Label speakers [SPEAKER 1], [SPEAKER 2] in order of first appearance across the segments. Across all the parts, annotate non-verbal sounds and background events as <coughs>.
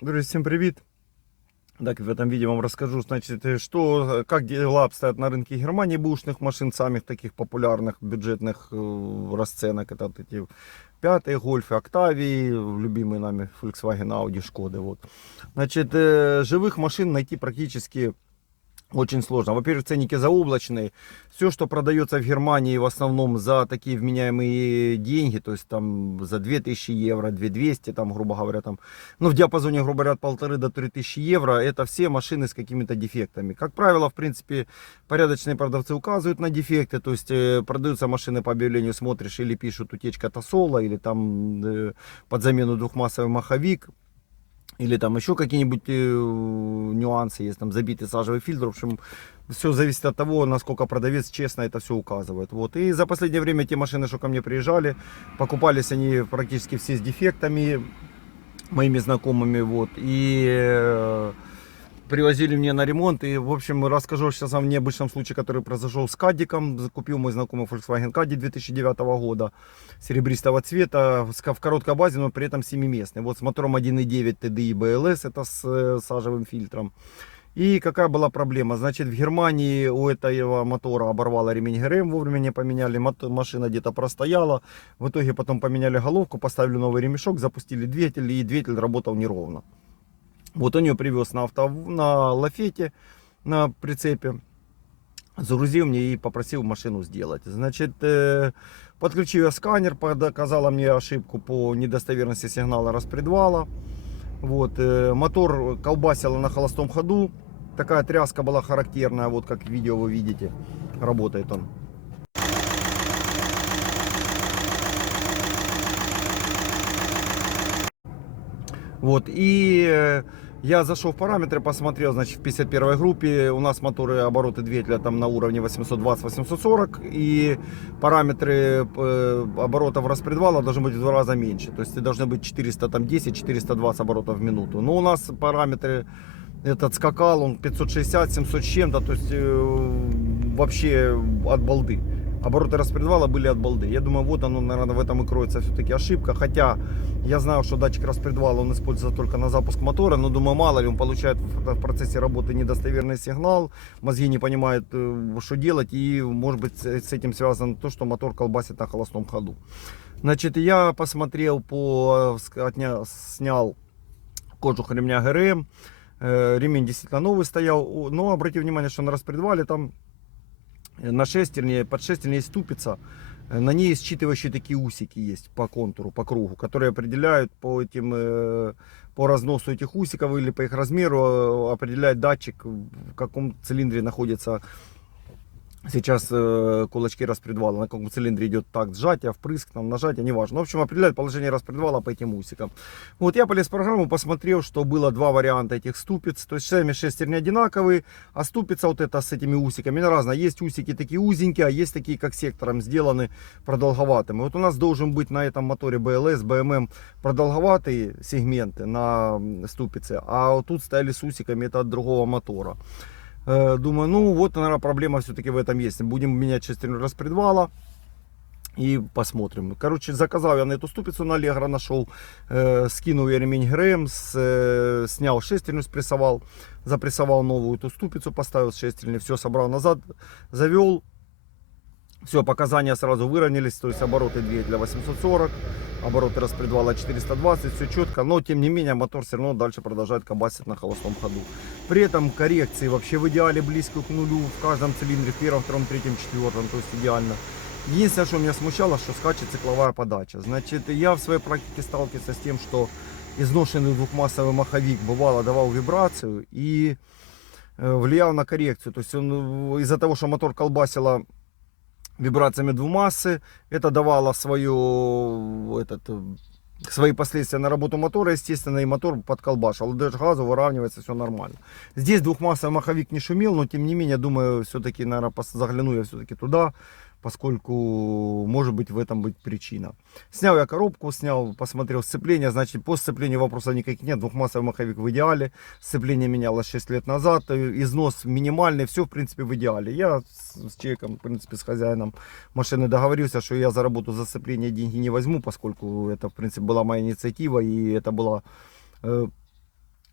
[SPEAKER 1] Друзья, всем привет! Так, в этом видео вам расскажу, значит, э, что, как дела обстоят на рынке Германии бушных машин, самых таких популярных бюджетных э, расценок. Это вот эти пятые гольфы, Октавии, любимые нами Volkswagen, Audi, Шкоды. Вот. Значит, э, живых машин найти практически очень сложно. Во-первых, ценники заоблачные. Все, что продается в Германии, в основном за такие вменяемые деньги, то есть там за 2000 евро, 2200, там, грубо говоря, там, ну, в диапазоне, грубо говоря, от полторы до 3000 евро, это все машины с какими-то дефектами. Как правило, в принципе, порядочные продавцы указывают на дефекты, то есть э, продаются машины по объявлению, смотришь, или пишут утечка тосола, или там э, под замену двухмассовый маховик, или там еще какие-нибудь э, нюансы есть, там забитый сажевый фильтр, в общем, все зависит от того, насколько продавец честно это все указывает. Вот. И за последнее время те машины, что ко мне приезжали, покупались они практически все с дефектами, моими знакомыми, вот, и э, привозили мне на ремонт, и, в общем, расскажу сейчас о необычном случае, который произошел с Кадиком, купил мой знакомый Volkswagen Caddy 2009 года, серебристого цвета, в короткой базе, но при этом семиместный, вот с мотором 1.9 TDI BLS, это с э, сажевым фильтром. И какая была проблема? Значит, в Германии у этого мотора оборвало ремень ГРМ, вовремя не поменяли, машина где-то простояла. В итоге потом поменяли головку, поставили новый ремешок, запустили двигатель, и двигатель работал неровно. Вот он ее привез на, авто, на лафете, на прицепе, загрузил мне и попросил машину сделать. Значит, э, подключил я сканер, доказала мне ошибку по недостоверности сигнала распредвала. Вот, э, мотор колбасило на холостом ходу. Такая тряска была характерная, вот как видео вы видите. Работает он. Вот, и э, я зашел в параметры, посмотрел, значит, в 51 группе у нас моторы обороты двигателя там на уровне 820-840, и параметры э, оборотов распредвала должны быть в два раза меньше, то есть должны быть 410-420 оборотов в минуту. Но у нас параметры, этот скакал, он 560-700 с чем-то, то есть э, вообще от балды. Обороты распредвала были от балды. Я думаю, вот оно, наверное, в этом и кроется все-таки ошибка. Хотя я знаю, что датчик распредвала он используется только на запуск мотора, но думаю, мало ли он получает в процессе работы недостоверный сигнал, мозги не понимают, э, что делать, и может быть с этим связано то, что мотор колбасит на холостом ходу. Значит, я посмотрел по, э, снял кожух ремня ГРМ, Э, ремень действительно новый стоял, но обратите внимание, что на распредвале там на шестерне, под шестерней есть ступица, Э, на ней считывающие такие усики есть по контуру, по кругу, которые определяют по этим, э, по разносу этих усиков или по их размеру э, определяет датчик, в каком цилиндре находится сейчас э, кулачки распредвала, на каком цилиндре идет такт сжатия, впрыск, там, нажатие, неважно. В общем, определяет положение распредвала по этим усикам. Вот я полез в программу, посмотрел, что было два варианта этих ступиц. То есть сами шестерни одинаковые, а ступица вот эта с этими усиками она разная. Есть усики такие узенькие, а есть такие, как сектором сделаны, продолговатыми. Вот у нас должен быть на этом моторе BLS, BMM продолговатые сегменты на ступице, а вот тут стояли с усиками, это от другого мотора. Э, Думаю, ну вот, наверное, проблема все-таки в этом есть. Будем менять шестерню распредвала и посмотрим. Короче, заказал я на эту ступицу на Allegro, нашел, э, скинул я ремень ГРМ, с, э, снял шестерню, спрессовал, запрессовал новую эту ступицу, поставил с шестерни, все собрал назад, завел. Все, показания сразу выровнялись, то есть обороты двигателя 840, обороты распредвала 420, все четко, но тем не менее мотор все равно дальше продолжает кабасить на холостом ходу. При этом коррекции вообще в идеале близко к нулю в каждом цилиндре, в первом, втором, третьем, четвертом, то есть идеально. Единственное, что меня смущало, что скачет цикловая подача. Значит, я в своей практике сталкивался с тем, что изношенный двухмассовый маховик бывало давал вибрацию и э, влиял на коррекцию. То есть он э, из-за того, что мотор колбасило вибрациями двумассы, это давало свою, этот, свои последствия на работу мотора, естественно, и мотор подколбашил. Даешь газу, выравнивается, все нормально. Здесь двухмассовый маховик не шумел, но тем не менее, думаю, все-таки, наверное, загляну я все-таки туда, поскольку может быть в этом быть причина. Снял я коробку, снял, посмотрел сцепление, значит по сцеплению вопросов никаких нет, двухмассовый маховик в идеале, сцепление менялось 6 лет назад, износ минимальный, все в принципе в идеале. Я с, с человеком, в принципе с хозяином машины договорился, что я за работу за сцепление деньги не возьму, поскольку это в принципе была моя инициатива и это была э,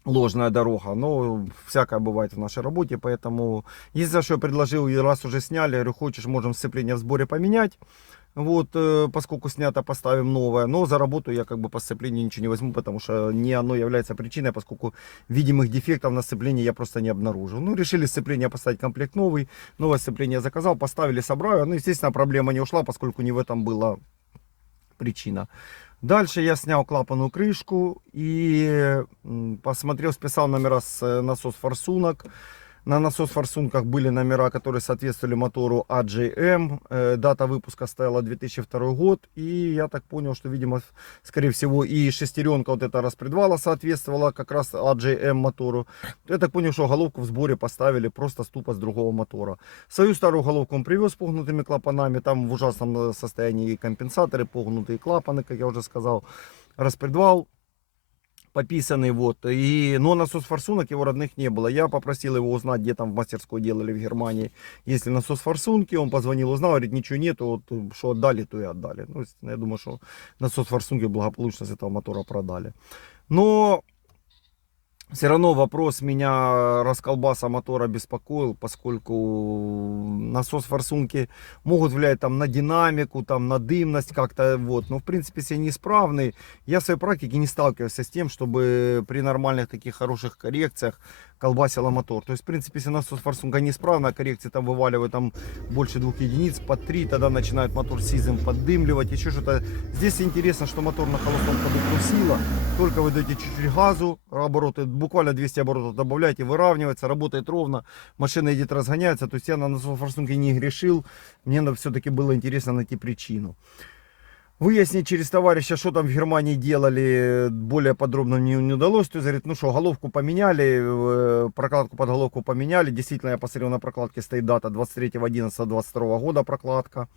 [SPEAKER 1] ложная дорога. Но всякое бывает в нашей работе, поэтому единственное, что я предложил, и раз уже сняли, говорю, хочешь, можем сцепление в сборе поменять. Вот, э, поскольку снято, поставим новое. Но за работу я как бы по сцеплению ничего не возьму, потому что не оно является причиной, поскольку видимых дефектов на сцеплении я просто не обнаружил. Ну, решили сцепление поставить комплект новый. Новое сцепление заказал, поставили, собрали. Ну, естественно, проблема не ушла, поскольку не в этом была причина. Дальше я снял клапанную крышку и посмотрел, списал номера с э, насос форсунок. На насос форсунках были номера, которые соответствовали мотору AJM. Э, Дата выпуска стояла 2002 год. И я так понял, что, видимо, скорее всего, и шестеренка вот эта распредвала соответствовала как раз AJM мотору. Я так понял, что головку в сборе поставили просто с тупо с другого мотора. Свою старую головку он привез с погнутыми клапанами. Там в ужасном э, состоянии и компенсаторы, погнутые клапаны, как я уже сказал. Распредвал пописанный вот. И, но насос форсунок его родных не было. Я попросил его узнать, где там в мастерской делали в Германии. Если насос форсунки, он позвонил, узнал, говорит, ничего нету, вот что отдали, то и отдали. Ну, я думаю, что насос форсунки благополучно с этого мотора продали. Но все равно вопрос меня расколбаса мотора беспокоил, поскольку насос форсунки могут влиять там на динамику, там на дымность как-то вот. Но в принципе, если они исправны, я в своей практике не сталкивался с тем, чтобы при нормальных таких хороших коррекциях колбасила мотор. То есть, в принципе, если насос форсунка неисправна, коррекции там вываливают там больше двух единиц, по три, тогда начинает мотор сизым поддымливать, еще что-то. Здесь интересно, что мотор на холостом ходу трусило, только вы даете чуть-чуть газу, обороты, буквально 200 оборотов добавляете, выравнивается, работает ровно, машина едет, разгоняется. То есть я на насос форсунке не грешил, мне все-таки было интересно найти причину. Выяснить через товарища, что там в Германии делали, более подробно не, не удалось. То есть, говорит, ну что, головку поменяли, э, прокладку под головку поменяли. Действительно, я посмотрел на прокладке, стоит дата 23.11.22 года прокладка.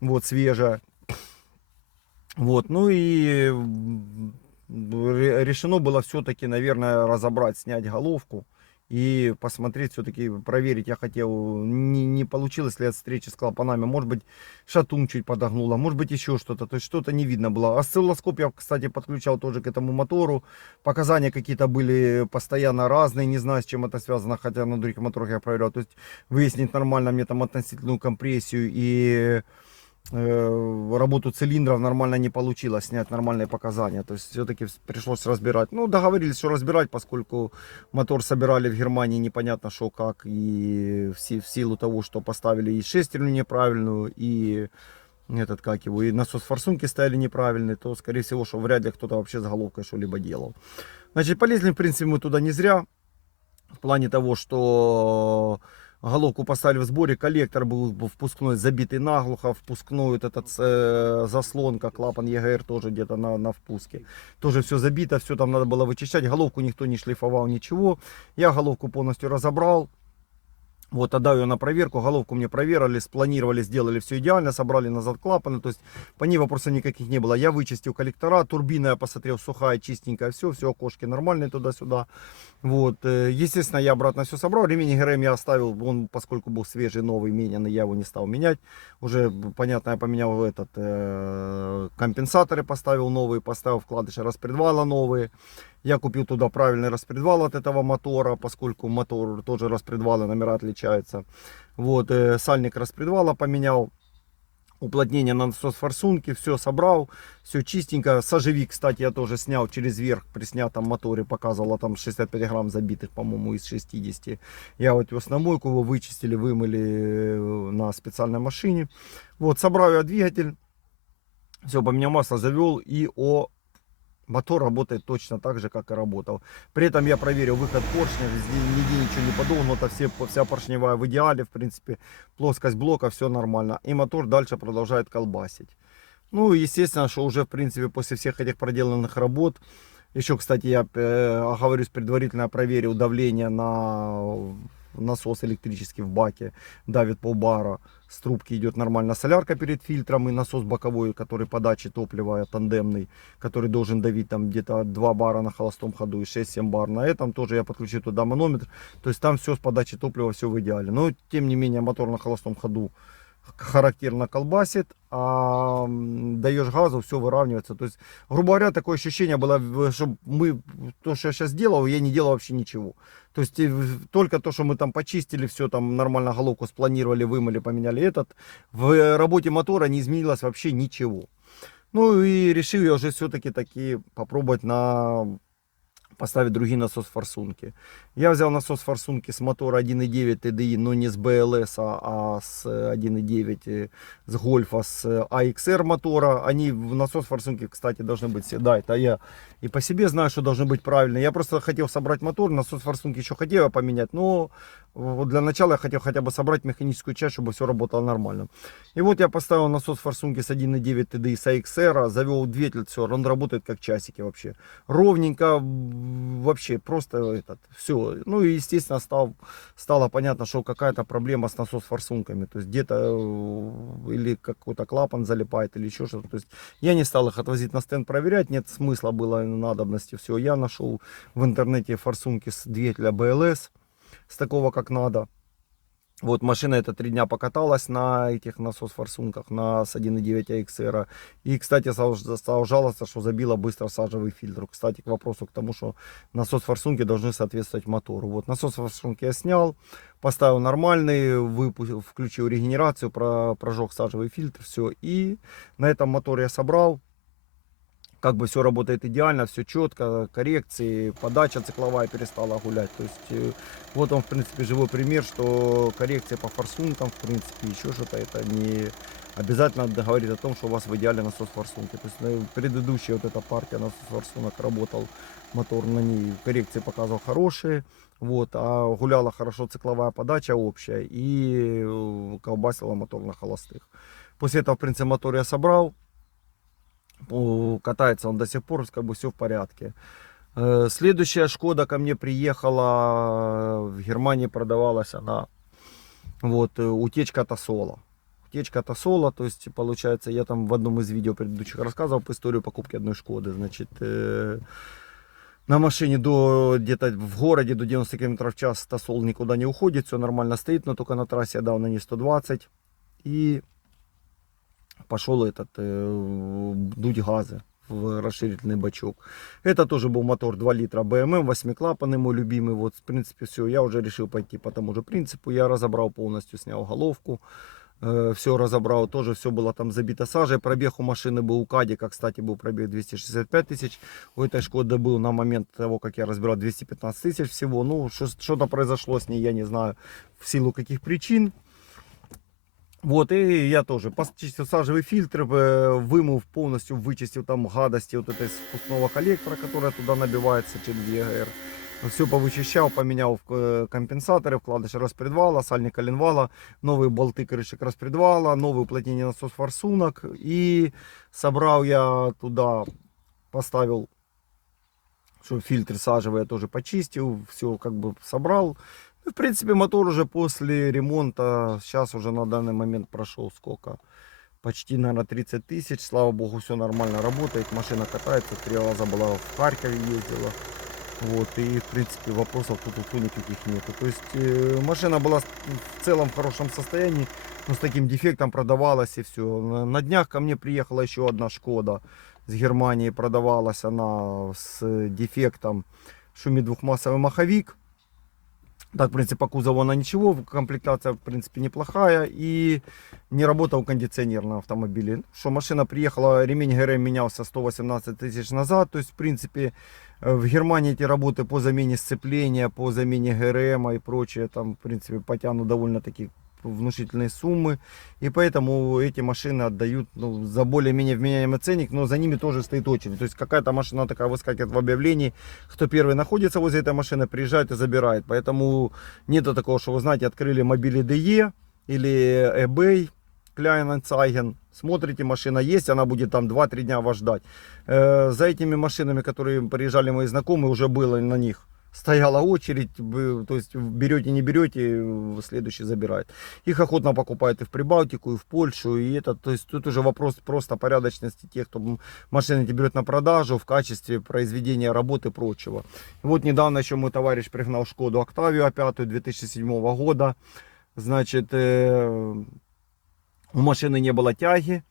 [SPEAKER 1] Вот, свежая. Вот, ну и решено было все-таки, наверное, разобрать, снять головку и посмотреть, все-таки проверить. Я хотел, не, не получилось ли от встречи с клапанами, может быть шатун чуть подогнуло, может быть еще что-то, то есть что-то не видно было. Осциллоскоп я, кстати, подключал тоже к этому мотору, показания какие-то были постоянно разные, не знаю, с чем это связано, хотя на других моторах я проверял, то есть выяснить нормально мне там относительную компрессию и работу цилиндров нормально не получилось, снять нормальные показания. То есть все-таки пришлось разбирать. Ну, договорились, что разбирать, поскольку мотор собирали в Германии непонятно что как. И в, в силу того, что поставили и шестерню неправильную, и этот как его, и насос форсунки стояли неправильные, то скорее всего, что вряд ли кто-то вообще с головкой что-либо делал. Значит, полезли, в принципе, мы туда не зря. В плане того, что головку поставили в сборе, коллектор был впускной забитый наглухо, впускной вот этот э, заслонка, клапан ЕГР тоже где-то на, на впуске. Тоже все забито, все там надо было вычищать, головку никто не шлифовал, ничего. Я головку полностью разобрал, вот, отдаю ее на проверку, головку мне проверили, спланировали, сделали все идеально, собрали назад клапаны, то есть по ней вопросов никаких не было. Я вычистил коллектора, турбина я посмотрел сухая, чистенькая, все, все, окошки нормальные туда-сюда. Вот, э, естественно, я обратно все собрал, ремень ГРМ я оставил, он, поскольку был свежий, новый, менянный, я его не стал менять. Уже, понятно, я поменял этот, э, компенсаторы поставил новые, поставил вкладыши распредвала новые. Я купил туда правильный распредвал от этого мотора, поскольку мотор тоже распредвалы, номера отличаются. Вот, э, сальник распредвала поменял. Уплотнение на насос форсунки, все собрал, все чистенько. Сажевик, кстати, я тоже снял через верх при снятом моторе, показывало там 65 грамм забитых, по-моему, из 60. Я вот его с намойку его вычистили, вымыли э, на специальной машине. Вот, собрал я двигатель, все, поменял масло, завел и о Мотор работает точно так же, как и работал. При этом я проверил выход поршня, нигде ничего не подогнуто, все, вся поршневая в идеале, в принципе, плоскость блока, все нормально. И мотор дальше продолжает колбасить. Ну, естественно, что уже, в принципе, после всех этих проделанных работ, еще, кстати, я э, оговорюсь предварительно, проверил давление на насос электрический в баке, давит полбара с трубки идет нормально солярка перед фильтром и насос боковой, который подачи топлива тандемный, который должен давить там где-то 2 бара на холостом ходу и 6-7 бар на этом. Тоже я подключил туда манометр. То есть там все с подачи топлива, все в идеале. Но тем не менее мотор на холостом ходу характерно колбасит, а даешь газу, все выравнивается. То есть, грубо говоря, такое ощущение было, что мы, то, что я сейчас делал, я не делал вообще ничего. То есть только то, что мы там почистили, все там нормально головку спланировали, вымыли, поменяли этот, в работе мотора не изменилось вообще ничего. Ну и решил я уже все-таки таки попробовать на поставить другие насос форсунки. Я взял насос форсунки с мотора 1.9 TDI, но не с BLS, а, а с 1.9 э, с Гольфа, с AXR мотора. Они в насос форсунки, кстати, должны быть все. Да, это я и по себе знаю, что должны быть правильно. Я просто хотел собрать мотор, насос форсунки еще хотел поменять, но для начала я хотел хотя бы собрать механическую часть, чтобы все работало нормально. И вот я поставил насос форсунки с 1.9 TDI с AXR, завел двигатель, все, он работает как часики вообще. Ровненько, вообще просто этот, все. Ну и естественно стал, стало понятно, что какая-то проблема с насос форсунками. То есть где-то э, или какой-то клапан залипает, или еще что-то. То есть я не стал их отвозить на стенд проверять, нет смысла было надобности. Все, я нашел в интернете форсунки с двигателя BLS, с такого как надо. Вот машина это три дня покаталась на этих насос-форсунках, на с 1.9 AXR. И, кстати, жаловаться, что забила быстро сажевый фильтр. Кстати, к вопросу к тому, что насос-форсунки должны соответствовать мотору. Вот насос-форсунки я снял, поставил нормальный, выпустил, включил регенерацию, про, прожег сажевый фильтр, все. И на этом моторе я собрал. Как бы все работает идеально, все четко, коррекции, подача цикловая перестала гулять. То есть э, вот он, в принципе, живой пример, что коррекция по форсункам, в принципе, еще что-то, это не обязательно говорит о том, что у вас в идеале насос форсунки. То есть предыдущая вот эта партия насос форсунок работал, мотор на ней коррекции показывал хорошие, вот, а гуляла хорошо цикловая подача общая и э, колбасила мотор на холостых. После этого, в принципе, мотор я собрал, катается он до сих пор, как бы все в порядке. Э, Следующая Шкода ко мне приехала, в Германии продавалась она, вот, э, утечка Тосола. Утечка Тосола, то есть, получается, я там в одном из видео предыдущих рассказывал по историю покупки одной Шкоды, значит, э, на машине до где-то в городе до 90 км в час Тосол никуда не уходит, все нормально стоит, но только на трассе я дал на ней 120 и пошел этот э, дуть газы в расширительный бачок. Это тоже был мотор 2 литра BMW, 8-клапанный мой любимый. Вот, в принципе, все. Я уже решил пойти по тому же принципу. Я разобрал полностью, снял головку. все разобрал, тоже все было там забито сажей. Пробег у машины был у Кадика, кстати, был пробег 265 тысяч. У этой Шкоды был на момент того, как я разбирал, 215 тысяч всего. Ну, что- что-то произошло с ней, я не знаю, в силу каких причин. Вот, и я тоже почистил сажевый фильтр, э, вымыл полностью, вычистил там гадости вот этой спускного коллектора, которая туда набивается через ЕГР. Все повычищал, поменял э, компенсаторы, вкладыш распредвала, сальник коленвала, новые болты крышек распредвала, новое уплотнение насос форсунок. И собрал я туда, поставил, что фильтр сажевый я тоже почистил, все как бы собрал. Ну, в принципе, мотор уже после ремонта, сейчас уже на данный момент прошел сколько? Почти, наверное, 30 тысяч. Слава богу, все нормально работает. Машина катается. Три раза была в Харькове ездила. Вот, и, в принципе, вопросов тут у никаких нету. То есть, э, машина была в целом в хорошем состоянии, но с таким дефектом продавалась и все. На, на днях ко мне приехала еще одна Шкода с Германии. Продавалась она с дефектом шуме двухмассовый маховик. Так, в принципе, по кузову она ничего, комплектация, в принципе, неплохая. И не работал кондиционер на автомобиле. Что машина приехала, ремень ГРМ менялся 118 тысяч назад. То есть, в принципе, э, в Германии эти работы по замене сцепления, по замене ГРМ и прочее, там, в принципе, потянут довольно-таки внушительные суммы. И поэтому эти машины отдают ну, за более-менее вменяемый ценник, но за ними тоже стоит очередь. То есть какая-то машина такая выскакивает в объявлении, кто первый находится возле этой машины, приезжает и забирает. Поэтому нету такого, что вы знаете, открыли мобили DE или eBay, Kleinanzeigen, смотрите, машина есть, она будет там 2-3 дня вас ждать. Э, За этими машинами, которые приезжали мои знакомые, уже было на них стояла очередь, то есть берете, не берете, следующий забирает. Их охотно покупают и в Прибалтику, и в Польшу, и это, то есть тут уже вопрос просто порядочности тех, кто машины берет на продажу в качестве произведения работы и прочего. Вот недавно еще мой товарищ пригнал Шкоду Октавию А5 2007 года, значит, э, У машины не было тяги.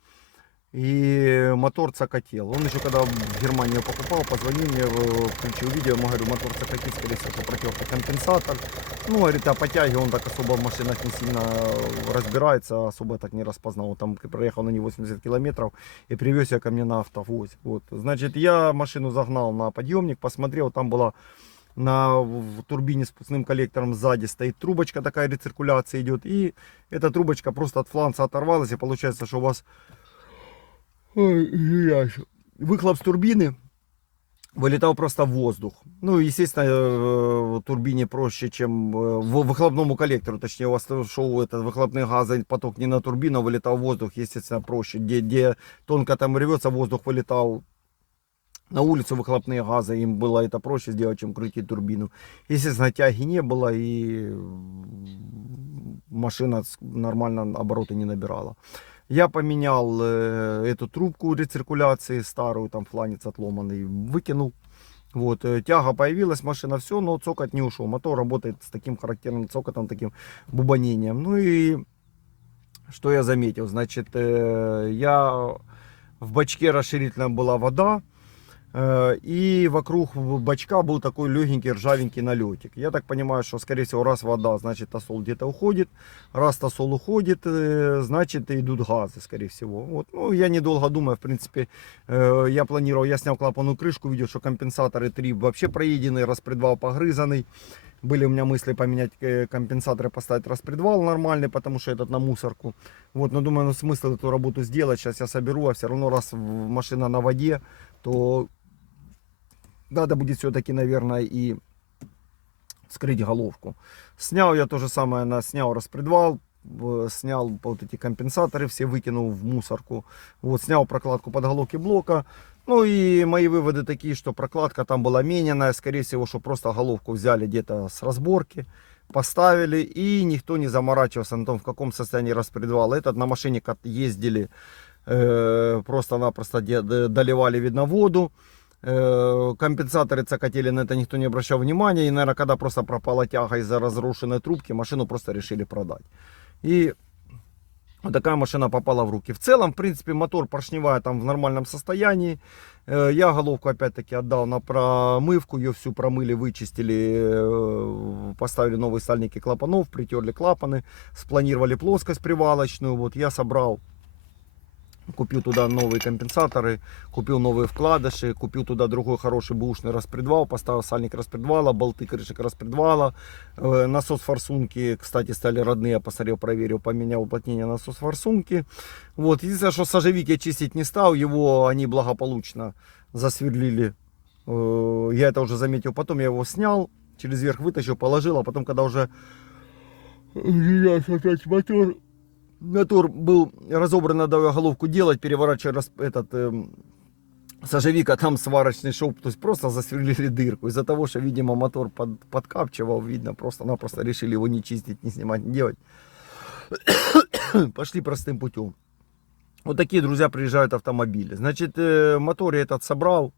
[SPEAKER 1] И мотор цокотел. Он еще когда в Германию покупал, позвонил мне, включил видео, ему говорю, мотор цокотит, скорее всего, протертый компенсатор. Ну, говорит, а по тяге он так особо в машинах не сильно разбирается, особо так не распознал. Там проехал на ней 80 километров и привез я ко мне на автовоз. Вот. Значит, я машину загнал на подъемник, посмотрел, там была на в турбине с пустым коллектором сзади стоит трубочка такая рециркуляция идет и эта трубочка просто от фланца оторвалась и получается что у вас. Выхлоп с турбины вылетал просто в воздух. Ну, естественно, э, турбине проще, чем э, в выхлопному коллектору. Точнее, у вас шел этот выхлопный газы, поток не на турбину, а вылетал в воздух, естественно, проще. Где, где тонко там рвется, воздух вылетал на улицу выхлопные газы, им было это проще сделать, чем крутить турбину. Естественно, тяги не было, и машина нормально обороты не набирала. Я поменял э, эту трубку рециркуляции старую, там фланец отломанный, выкинул. Вот, э, тяга появилась, машина все, но цокот не ушел. Мотор работает с таким характерным цокотом, таким бубанением. Ну и что я заметил? Значит, э, я в бачке расширительная была вода, И вокруг бачка был такой легенький ржавенький налетик. Я так понимаю, что скорее всего раз вода, значит тосол где-то уходит. Раз тосол уходит, э, значит идут газы, скорее всего. Вот. Ну, я недолго думаю, в принципе, э, я планировал, я снял клапанную крышку, видел, что компенсаторы 3 вообще проедены, распредвал погрызанный. Были у меня мысли поменять компенсаторы, поставить распредвал нормальный, потому что этот на мусорку. Вот, но думаю, ну смысл эту работу сделать. Сейчас я соберу, а все равно раз машина на воде, то надо будет все-таки, наверное, и скрыть головку. Снял я то же самое, на, снял распредвал, снял вот эти компенсаторы, все выкинул в мусорку. Вот, снял прокладку под головки блока. Ну и мои выводы такие, что прокладка там была мененная, скорее всего, что просто головку взяли где-то с разборки, поставили, и никто не заморачивался на том, в каком состоянии распредвал. Этот на машине ездили, э, просто-напросто доливали, видно, воду. Э, компенсаторы цокотели, на это никто не обращал внимания. И, наверное, когда просто пропала тяга из-за разрушенной трубки, машину просто решили продать. И вот такая машина попала в руки. В целом, в принципе, мотор поршневая там в нормальном состоянии. Э, я головку опять-таки отдал на промывку. Ее всю промыли, вычистили, э, поставили новые сальники клапанов, притерли клапаны, спланировали плоскость привалочную. Вот я собрал Купил туда новые компенсаторы, купил новые вкладыши, купил туда другой хороший бушный распредвал, поставил сальник распредвала, болты крышек распредвала, э, насос форсунки, кстати, стали родные, посмотрел, проверил, поменял уплотнение насос форсунки. Вот, единственное, что сажевик я чистить не стал, его они благополучно засверлили. Э, я это уже заметил, потом я его снял, через верх вытащил, положил, а потом, когда уже... Я опять мотор мотор был разобран, надо головку делать, переворачивая этот э, сажевик, а там сварочный шов, то есть просто засверлили дырку. Из-за того, что, видимо, мотор под, подкапчивал, видно, просто-напросто решили его не чистить, не снимать, не делать. <coughs> Пошли простым путем. Вот такие, друзья, приезжают автомобили. Значит, э, мотор я этот собрал,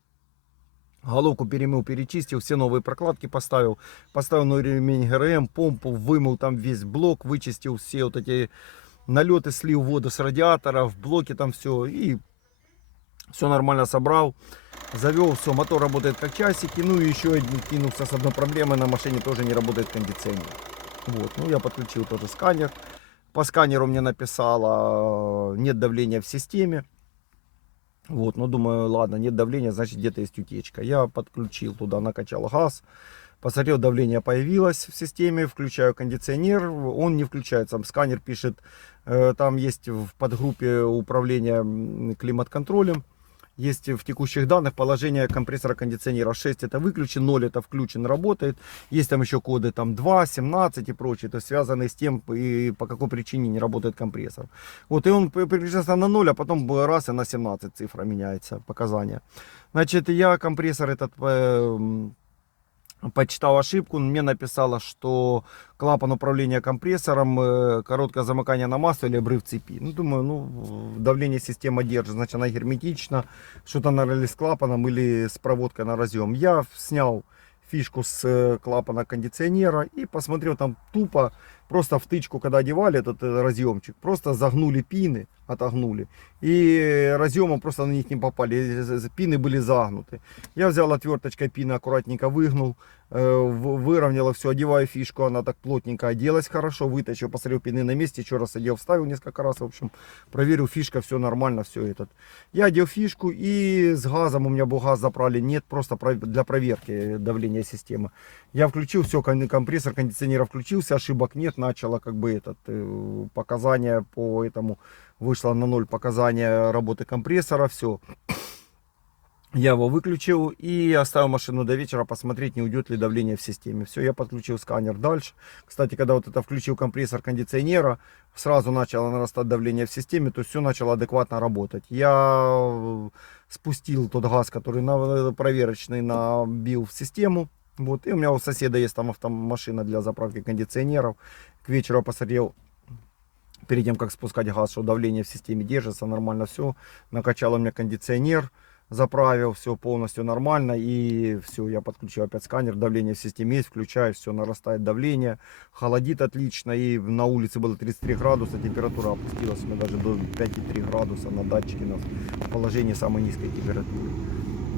[SPEAKER 1] Головку перемыл, перечистил, все новые прокладки поставил. Поставил новый ремень ГРМ, помпу, вымыл там весь блок, вычистил все вот эти налеты слил воду с радиатора, в блоке там все. И все нормально собрал. Завел, все, мотор работает как часики. Ну и еще кинулся с одной проблемой. На машине тоже не работает кондиционер. Вот, ну я подключил тоже сканер. По сканеру мне написала, нет давления в системе. Вот, ну думаю, ладно, нет давления, значит где-то есть утечка. Я подключил туда, накачал газ. Посмотрел, давление появилось в системе, включаю кондиционер, он не включается. Сканер пишет, э, там есть в подгруппе управления климат-контролем, есть в текущих данных положение компрессора кондиционера 6 это выключен, 0 это включен, работает. Есть там еще коды там 2, 17 и прочие, то есть с тем, и по какой причине не работает компрессор. Вот и он переключается на 0, а потом раз и на 17 цифра меняется, показания. Значит, я компрессор этот э, почитал ошибку, мне написало, что клапан управления компрессором, э, короткое замыкание на масло или обрыв цепи. Ну, думаю, ну, давление система держит, значит она герметична, что-то нарыли с клапаном или с проводкой на разъем. Я снял фишку с э, клапана кондиционера и посмотрел там тупо просто втычку, когда одевали этот э, разъемчик, просто загнули пины, отогнули. И разъемом просто на них не попали, э, пины были загнуты. Я взял отверточкой пины, аккуратненько выгнул, э, в- выровняла все, одеваю фишку, она так плотненько оделась хорошо, вытащил, посмотрел пины на месте, еще раз одел, вставил несколько раз, в общем, проверил, фишка, все нормально, все этот. Я одел фишку и с газом, у меня был газ заправлен, нет, просто про- для проверки давления системы. Я включил, все, компрессор кондиционера включился, ошибок нет, начало как бы этот, э, показания по этому, вышло на ноль показания работы компрессора, все. Я его выключил и оставил машину до вечера посмотреть, не уйдет ли давление в системе. Все, я подключил сканер дальше. Кстати, когда вот это включил компрессор кондиционера, сразу начало нарастать давление в системе, то есть все начало адекватно работать. Я э, спустил тот газ, который на, э, проверочный набил в систему. Вот, и у меня у соседа есть там автомашина для заправки кондиционеров. К вечеру посмотрел, перед тем, как спускать газ, что давление в системе держится, нормально все. Накачал у меня кондиционер, заправил, все полностью нормально. И все, я подключил опять сканер, давление в системе есть, включаю, все, нарастает давление. Холодит отлично, и на улице было 33 градуса, температура опустилась меня даже до 5,3 градуса на датчике, на положении самой низкой температуры.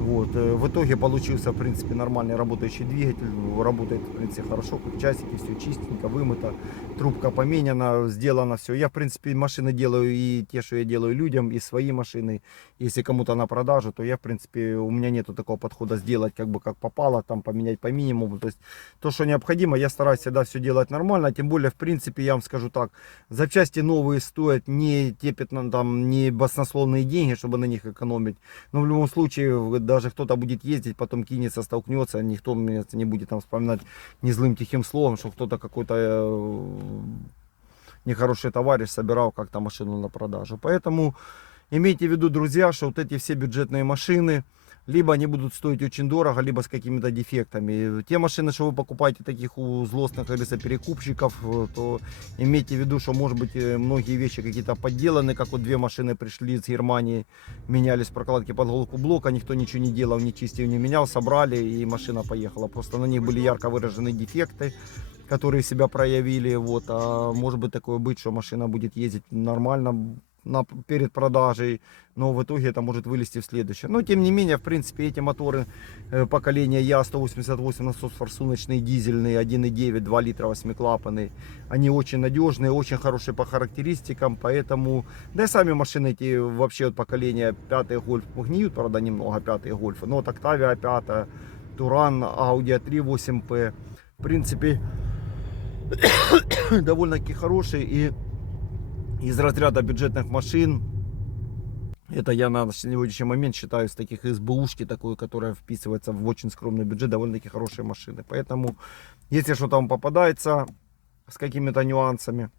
[SPEAKER 1] Вот. э, В итоге получился, в принципе, нормальный работающий двигатель. Работает, в принципе, хорошо, как часики, все чистенько, вымыто. Трубка поменяна, сделано все. Я, в принципе, машины делаю и те, что я делаю людям, и свои машины. Если кому-то на продажу, то я, в принципе, у меня нету такого подхода сделать, как бы как попало, там поменять по минимуму. То есть то, что необходимо, я стараюсь всегда все делать нормально. Тем более, в принципе, я вам скажу так, запчасти новые стоят не те 15, там, не баснословные деньги, чтобы на них экономить. Но в любом случае, даже кто-то будет ездить, потом кинется, столкнется, никто мне не будет там вспоминать не злым тихим словом, что кто-то какой-то э, нехороший товарищ собирал как-то машину на продажу. Поэтому имейте в виду, друзья, что вот эти все бюджетные машины, либо они будут стоить очень дорого, либо с какими-то дефектами. Те машины, что вы покупаете таких у злостных, перекупщиков, э, то имейте в виду, что может быть э, многие вещи какие-то подделаны, как вот две машины пришли из Германии, менялись прокладки под головку блока, никто ничего не делал, не чистил, не менял, собрали и машина поехала. Просто на них были ярко выражены дефекты, которые себя проявили. Вот. А может быть такое быть, что машина будет ездить нормально на, перед продажей, но в итоге это может вылезти в следующее. Но тем не менее, в принципе, эти моторы э, поколения Я-188 насос форсуночный, дизельный, 1,9, 2 литра, 8-клапанный, они очень надежные, очень хорошие по характеристикам, поэтому, да и сами машины эти вообще от поколения 5 гольф гниют, правда, немного 5 гольфы, но вот Octavia 5, Туран, Audi A3 8P, в принципе, <coughs> довольно-таки хорошие и из разряда бюджетных машин. Это я на сегодняшний момент считаю с таких СБУшки, такой, которая вписывается в очень скромный бюджет, довольно-таки хорошие машины. Поэтому, если что-то вам попадается с какими-то нюансами,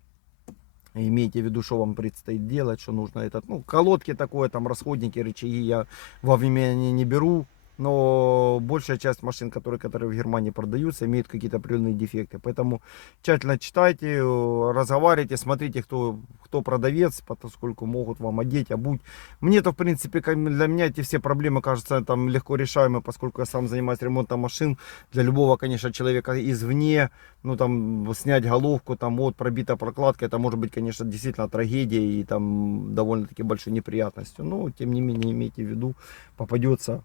[SPEAKER 1] имейте в виду, что вам предстоит делать, что нужно этот, ну, колодки такое, там, расходники, рычаги я во внимание не беру. Но большая часть машин, которые, которые в Германии продаются, имеют какие-то определенные дефекты. Поэтому тщательно читайте, э, разговаривайте, смотрите, кто, кто продавец, поскольку могут вам одеть, обуть. Мне-то, в принципе, для меня эти все проблемы кажутся там легко решаемы, поскольку я сам занимаюсь ремонтом машин. Для любого, конечно, человека извне, ну там снять головку, там вот пробита прокладка, это может быть, конечно, действительно трагедия и там довольно-таки большой неприятностью. Но, тем не менее, имейте в виду, попадется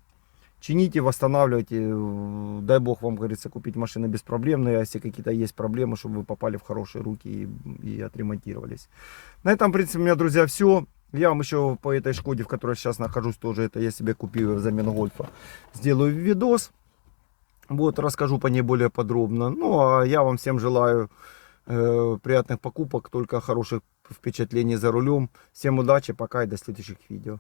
[SPEAKER 1] чините, восстанавливайте. Дай бог вам, говорится, купить машины беспроблемные, а если какие-то есть проблемы, чтобы вы попали в хорошие руки и, и отремонтировались. На этом, в принципе, у меня, друзья, все. Я вам еще по этой Шкоде, в которой сейчас нахожусь, тоже это я себе купил взамен Гольфа, сделаю видос. Вот, расскажу по ней более подробно. Ну, а я вам всем желаю э, приятных покупок, только хороших впечатлений за рулем. Всем удачи, пока и до следующих видео.